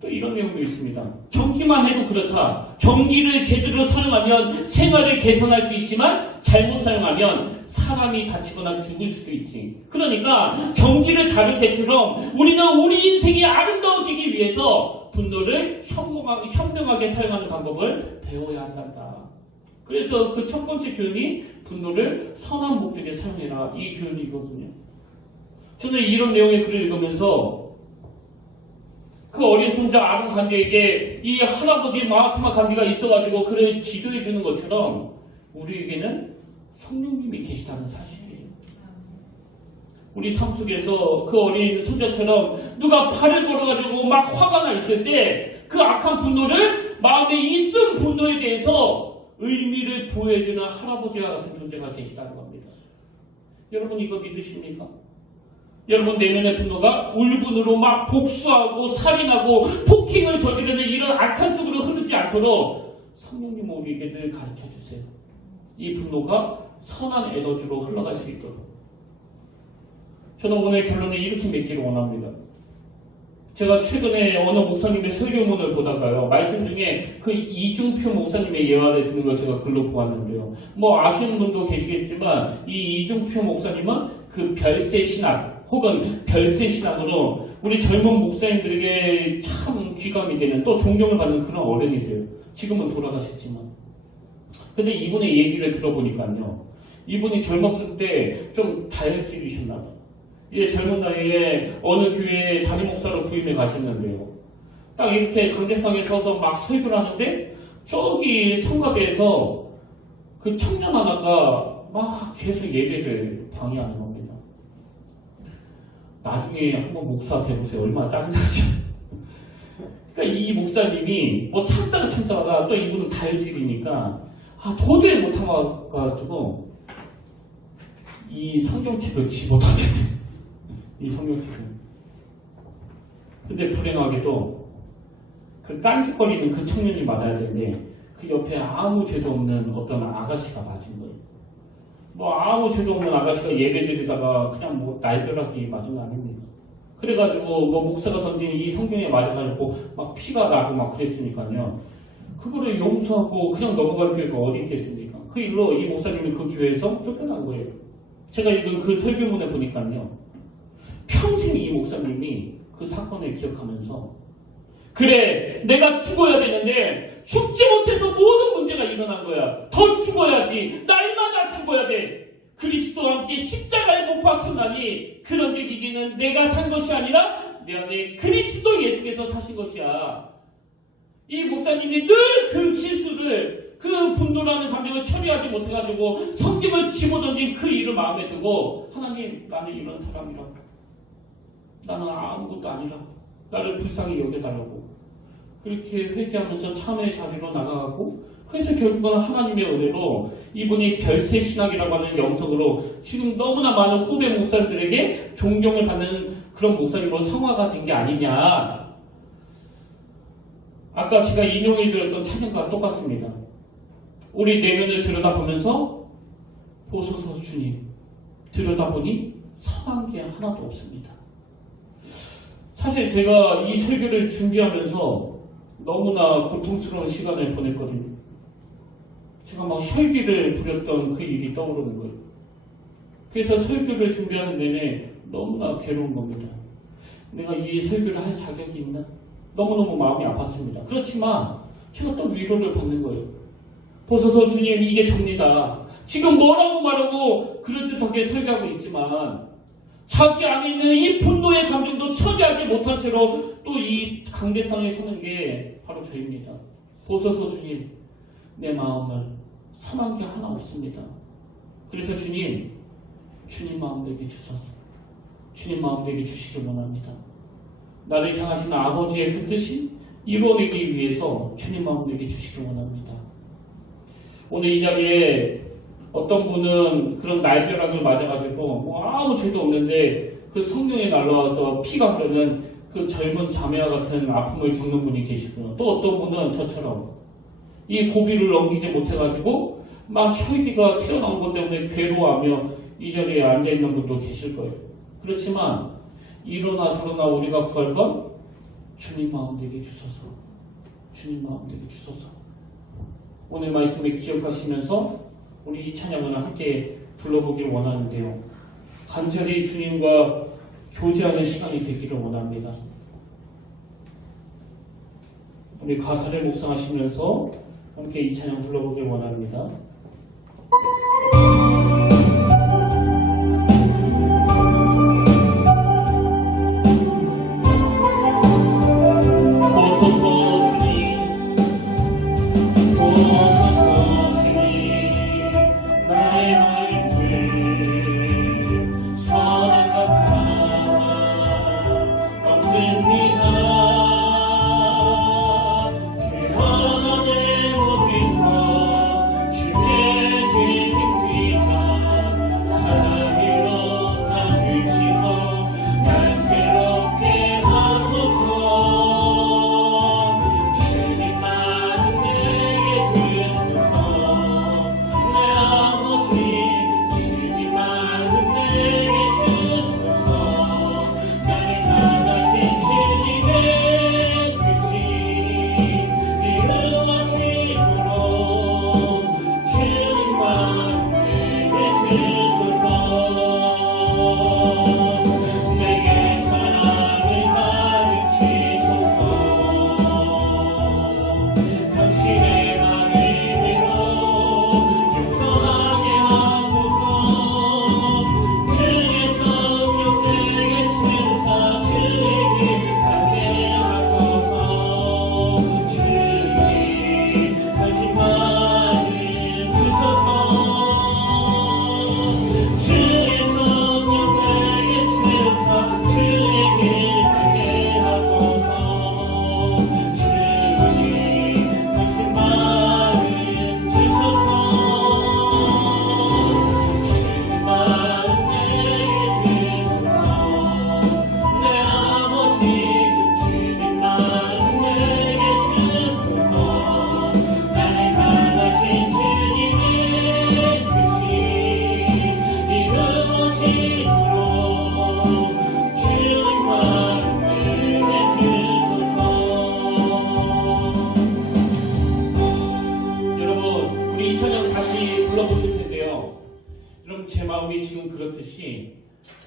또 이런 내용도 있습니다. 정기만 해도 그렇다. 정기를 제대로 사용하면 생활을 개선할 수 있지만 잘못 사용하면 사람이 다치거나 죽을 수도 있지. 그러니까 정기를 다룰 때처럼 우리는 우리 인생이 아름다워지기 위해서 분노를 현명하게 사용하는 방법을 배워야 한단다. 그래서 그 첫 번째 교훈이 분노를 선한 목적에 사용해라. 이 교훈이거든요. 저는 이런 내용의 글을 읽으면서 그 어린 손자 아론 간디에게 이 할아버지 마하트마 간디가 있어가지고 그를 지도해 주는 것처럼 우리에게는 성령님이 계시다는 사실이에요. 우리 삶 속에서 그 어린 손자처럼 누가 팔을 걸어가지고 막 화가 나 있을 때 그 악한 분노를 마음에 있은 분노에 대해서 의미를 부여해주는 할아버지와 같은 존재가 계시다는 겁니다. 여러분 이거 믿으십니까? 여러분 내면의 분노가 울분으로 막 복수하고 살인하고 폭행을 저지르는 이런 악한 쪽으로 흐르지 않도록 성령님 우리에게 늘 가르쳐 주세요. 이 분노가 선한 에너지로 흘러갈 수 있도록. 저는 오늘 결론을 이렇게 맺기를 원합니다. 제가 최근에 어느 목사님의 설교문을 보다가요, 말씀 중에 그 이중표 목사님의 예화를 듣는 걸 제가 글로 보았는데요. 뭐 아시는 분도 계시겠지만 이 이중표 목사님은 그 별세신학 혹은 별세신학으로 우리 젊은 목사님들에게 참 귀감이 되는, 또 존경을 받는 그런 어른이세요. 지금은 돌아가셨지만. 근데 이분의 얘기를 들어보니까요, 이분이 젊었을 때 좀 다혈질이셨나 봐요. 이제 젊은 나이에 어느 교회에 담임 목사로 부임해 가셨는데요. 딱 이렇게 강대상에 서서 막 설교를 하는데 저기 성가대에서 그 청년 하나가 막 계속 예배를 방해하는 겁니다. 나중에 한번 목사 돼보세요. 얼마나 짜증나지. 그러니까 이 목사님이 뭐 참다가 또 이분은 다혈질이니까 도저히 못하가지고 이 성경책을 집어던지는 이 성경책을. 근데 불행하게도 그 깐죽거리는 그 청년이 맞아야 되는데 그 옆에 아무 죄도 없는 어떤 아가씨가 맞은 거예요. 뭐 아무 죄도 없는 아가씨가 예배드리다가 그냥 뭐 날벼락이 맞은 거 아닙니까? 그래가지고 뭐 목사가 던진 이 성경에 맞아가지고 막 피가 나고 막 그랬으니까요. 그거를 용서하고 그냥 넘어갈 교회가 어디 있겠습니까? 그 일로 이 목사님이 그 교회에서 쫓겨난 거예요. 제가 읽은 그 설교문에 보니까요, 평생 이 목사님이 그 사건을 기억하면서 그래, 내가 죽어야 되는데 죽지 못해서 모든 문제가 일어난 거야. 더 죽어야지. 날마다 죽어야 돼. 그리스도와 함께 십자가에 못 박혔나니 그런 얘기기는 내가 산 것이 아니라 내 안에 그리스도 예수께서 사신 것이야. 이 목사님이 늘 그 실수를, 그 분노라는 감정을 처리하지 못해가지고 성경을 집어던진 그 일을 마음에 두고, 하나님, 나는 이런 사람이라고, 나는 아무것도 아니라고, 나를 불쌍히 여겨달라고 그렇게 회개하면서 참회의 자리로 나가고, 그래서 결국은 하나님의 은혜로 이분이 별세신학이라고 하는 영성으로 지금 너무나 많은 후배 목사님들에게 존경을 받는 그런 목사님으로 성화가 된 게 아니냐. 아까 제가 인용해드렸던 찬양과 똑같습니다. 우리 내면을 들여다보면서 보소서 주님, 들여다보니 선한 게 하나도 없습니다. 사실 제가 이 설교를 준비하면서 너무나 고통스러운 시간을 보냈거든요. 제가 막 혈기를 부렸던 그 일이 떠오르는 거예요. 그래서 설교를 준비하는 내내 너무나 괴로운 겁니다. 내가 이 설교를 할 자격이 있나? 너무너무 마음이 아팠습니다. 그렇지만 제가 또 위로를 받는 거예요. 보소서 주님, 이게 접니다. 지금 뭐라고 말하고 그럴듯하게 설교하고 있지만 자기 안에 있는 이 분노의 감정도 처리하지 못한 채로 또 이 강대상에 서는 게 바로 저입니다. 보소서 주님, 내 마음을 상한 게 하나 없습니다. 그래서 주님 마음 내게 주소서. 주님 마음 내게 주시길 원합니다. 나를 향하신 아버지의 그 뜻이 이루어내기 위해서 주님 마음 내게 주시길 원합니다. 오늘 이 자리에 어떤 분은 그런 날벼락을 맞아가지고 아무 죄도 없는데 그 성령에 날라와서 피가 흐르는 그 젊은 자매와 같은 아픔을 겪는 분이 계시고요. 또 어떤 분은 저처럼 이 고비를 넘기지 못해가지고 막 혈기가 튀어나온 것 때문에 괴로워하며 이 자리에 앉아있는 분도 계실 거예요. 그렇지만 이러나 저러나 우리가 구할 건 주님 마음 되게 주소서. 주님 마음 되게 주소서. 오늘 말씀을 기억하시면서 우리 이 찬양을 함께 불러보길 원하는데요. 간절히 주님과 교제하는 시간이 되기를 원합니다. 우리 가사를 묵상하시면서 함께 이 찬양 불러보길 원합니다.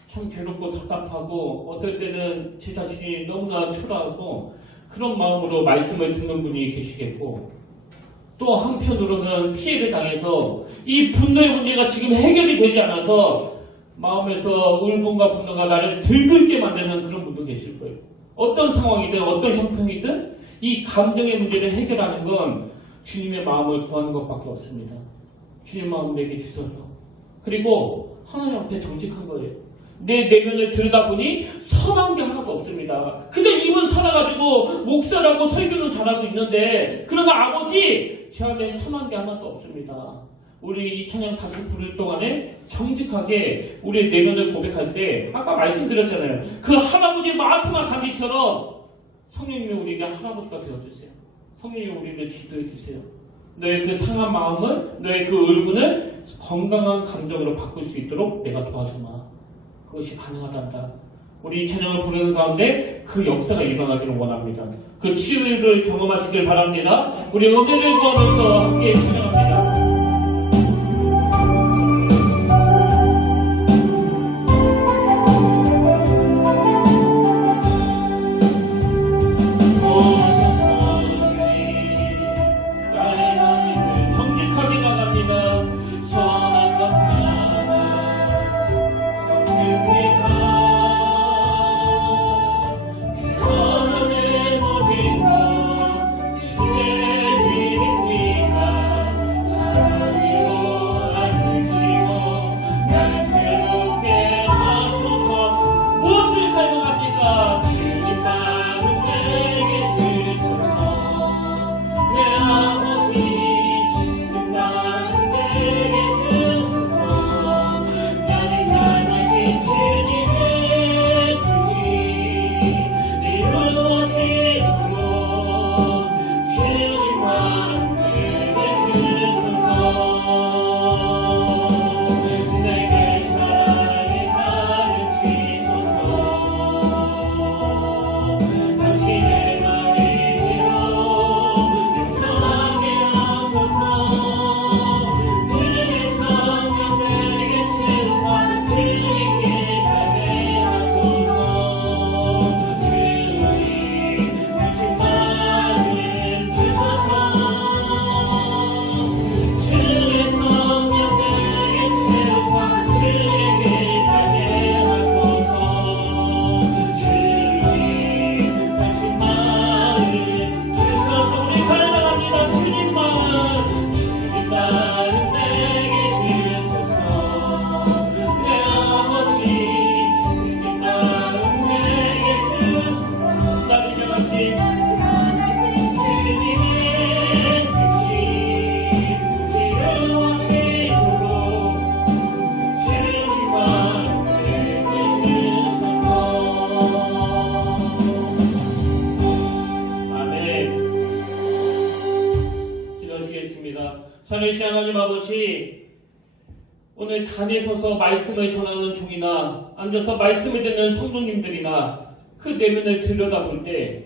참 괴롭고 답답하고 어떨 때는 제 자신이 너무나 초라하고 그런 마음으로 말씀을 듣는 분이 계시겠고 또 한편으로는 피해를 당해서 이 분노의 문제가 지금 해결이 되지 않아서 마음에서 울분과 분노가 나를 들끓게 만드는 그런 분도 계실 거예요. 어떤 상황이든 어떤 형편이든 이 감정의 문제를 해결하는 건 주님의 마음을 구하는 것밖에 없습니다. 주님 마음 내게 주셔서 그리고 하나님 앞에 정직한 거예요. 내 내면을 들여다보니 선한 게 하나도 없습니다. 그저 입은 살아가지고 목사라고 설교는 잘하고 있는데 그러나 아버지 제 안에 선한 게 하나도 없습니다. 우리 이 찬양 다시 부를 동안에 정직하게 우리의 내면을 고백할 때 아까 말씀드렸잖아요. 그 할아버지 마트마 잔디처럼 성령님이 우리에게 할아버지가 되어주세요. 성령님이 우리를 지도해주세요. 너의 그 상한 마음을 너의 그 울분을 건강한 감정으로 바꿀 수 있도록 내가 도와주마. 그것이 가능하단다. 우리 이 찬양을 부르는 가운데 그 역사가 일어나기를 원합니다. 그 치유를 경험하시길 바랍니다. 우리 은혜를 구하면서 함께 찬양합니다. Oh, 살아계신 하나님 아버지, 오늘 단에 서서 말씀을 전하는 종이나 앉아서 말씀을 듣는 성도님들이나 그 내면을 들여다볼 때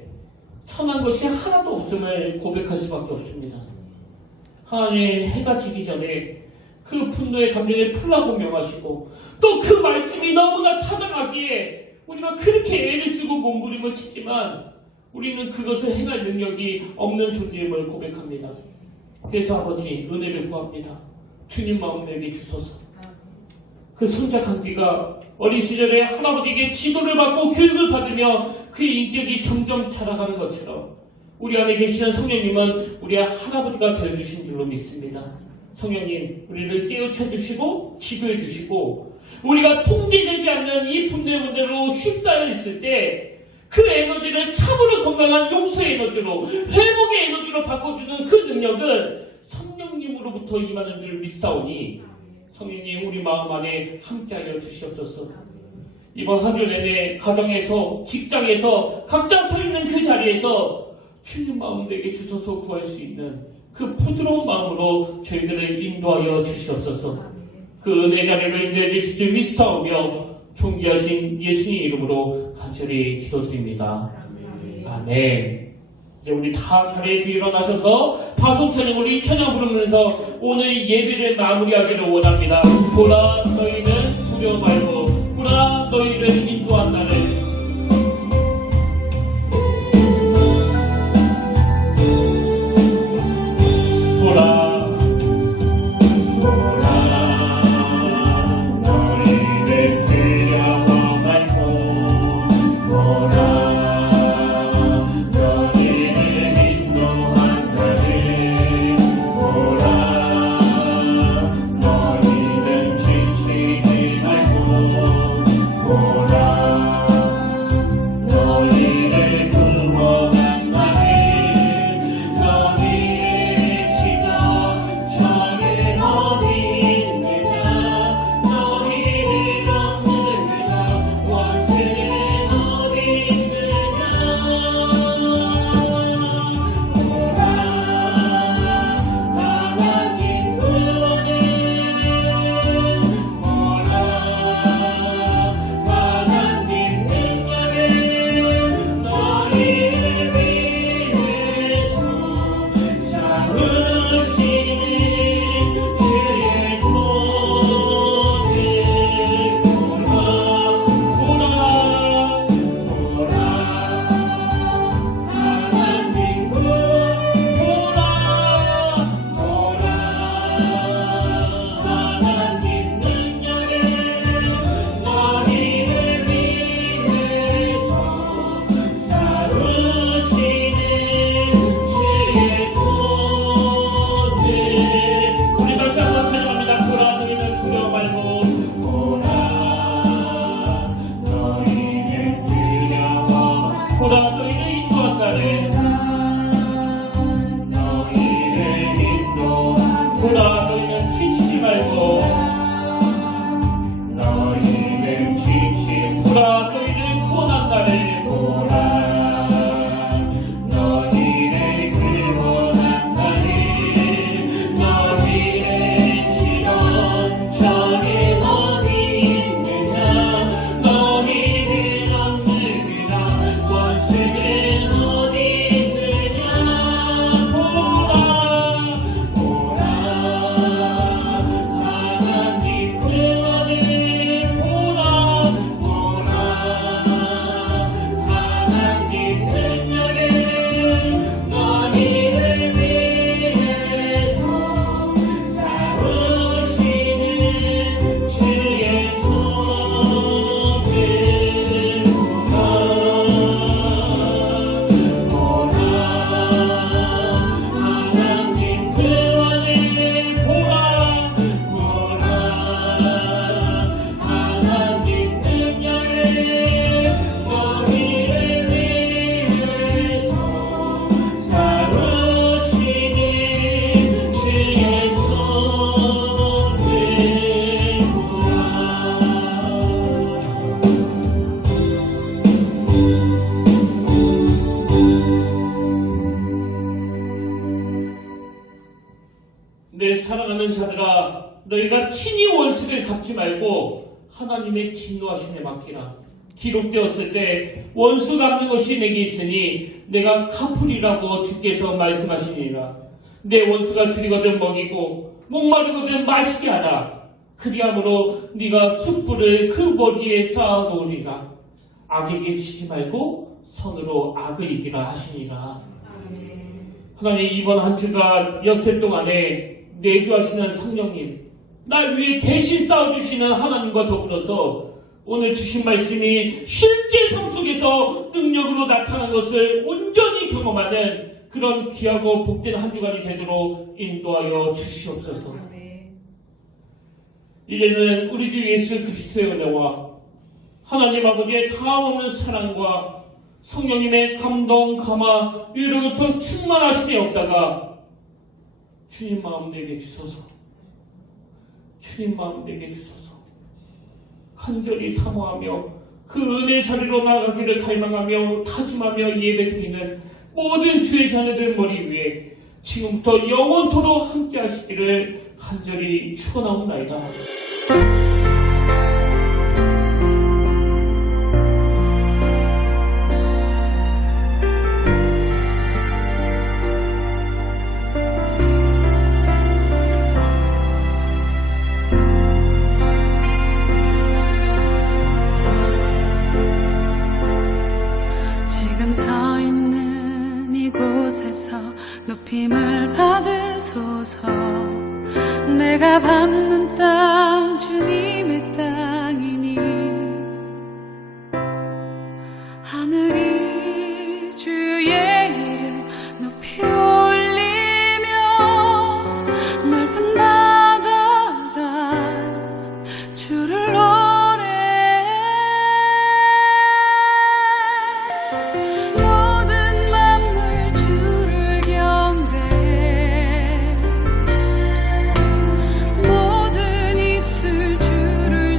선한 것이 하나도 없음을 고백할 수밖에 없습니다. 하나님, 해가 지기 전에 그 분노의 감정을 풀라고 명하시고 또 그 말씀이 너무나 타당하기에 우리가 그렇게 애를 쓰고 몸부림을 치지만 우리는 그것을 행할 능력이 없는 존재임을 고백합니다. 그래서 아버지, 은혜를 구합니다. 주님 마음 내게 주소서. 그 손자 강기가 어린 시절에 할아버지에게 지도를 받고 교육을 받으며 그의 인격이 점점 자라가는 것처럼 우리 안에 계시는 성령님은 우리의 할아버지가 되어주신 줄로 믿습니다. 성령님, 우리를 깨우쳐 주시고 지도해 주시고 우리가 통제되지 않는 이 분노의 문제로 휩싸여 있을 때 그 에너지를 참으로 건강한 용서의 에너지로, 회복의 에너지로 바꿔주는 그 능력은 성령님으로부터 임하는 줄 믿사오니 성령님, 우리 마음 안에 함께하여 주시옵소서. 이번 한 주 내내 가정에서, 직장에서 각자 서 있는 그 자리에서 주님 마음 내게 주소서 구할 수 있는 그 부드러운 마음으로 저희들을 인도하여 주시옵소서. 그 은혜 자리로 인도해 주실 줄 믿사오며 존귀하신 예수님 이름으로 간절히 기도드립니다. 아멘. 이제 우리 다 자리에서 일어나셔서 파송 찬양으로 이 찬양 부르면서 오늘 예배를 마무리하기를 원합니다. 보라, 너희는 두려워 말고 보라, 너희를 인도한 나를. 보라, 내 사랑하는 자들아, 너희가 친히 원수를 갚지 말고 하나님의 진노하심에 맡기라. 기록되었을 때 원수 갚는 것이 내게 있으니 내가 갚으리라고 주께서 말씀하시니라. 내 원수가 줄이거든 먹이고 목마르거든 마시게 하라. 그리함으로 네가 숯불을 그 머리에 쌓아 놓으리라. 악에게 지지 말고 선으로 악을 이기라 하시니라. 하나님, 이번 한 주가 엿새 동안에 내주하시는 성령님, 날 위해 대신 싸워주시는 하나님과 더불어서 오늘 주신 말씀이 실제 삶 속에서 능력으로 나타난 것을 온전히 경험하는 그런 귀하고 복된 한 주간이 되도록 인도하여 주시옵소서. 이제는 우리 주 예수 그리스도의 은혜와 하나님 아버지의 다함없는 사랑과 성령님의 감동, 감화, 위로부터 충만하심의 역사가 주님 마음 내게 주소서. 주님 마음 내게 주소서. 간절히 사모하며 그 은혜 자리로 나아가기를 갈망하며 다짐하며 예배드리는 모든 주의 자녀들 머리 위에 지금부터 영원토록 함께 하시기를 간절히 축원하옵나이다. 지금 서 있는 이곳에서 높임을 받으소서. 내가 밟는 땅 주님의 땅이니 하늘이 주의 이름 높이 올리며 넓은 바다가 주를 노래해. 모든 만물 주를 경배해. 모든 입술 주를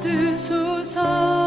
받으소서.